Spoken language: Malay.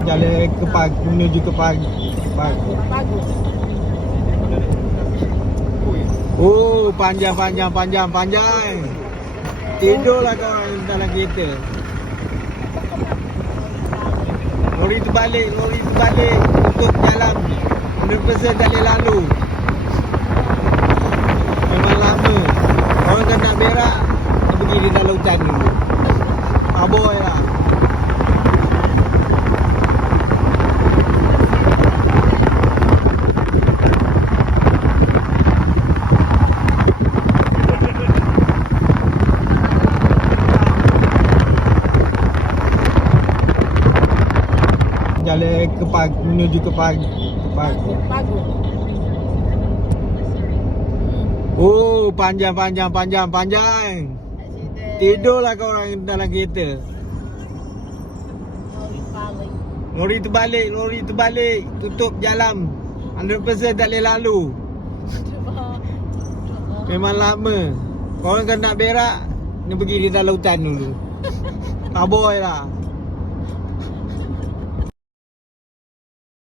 Jalan ke pagi menuju ke pagi. Pagi. Oh, panjang panjang panjang panjang. Tidurlah kau orang dalam kereta. Lori tu balik, lori tu balik. Tutup jalan. 100% tak boleh lalu. Memang lama. Orang kan nak berak, pergi di dalam hutan dulu. Aboy lah. Jalan ke pagi, menuju ke pagi. Ke. Bagus. Oh, panjang panjang panjang panjang. Tidurlah kau orang dalam kereta. Lori tu balik, lori tu balik. Tutup jalan. 100% tak boleh lalu. Memang lama. Korang kan nak berak, dia pergi di dalam hutan dulu. Aboy lah.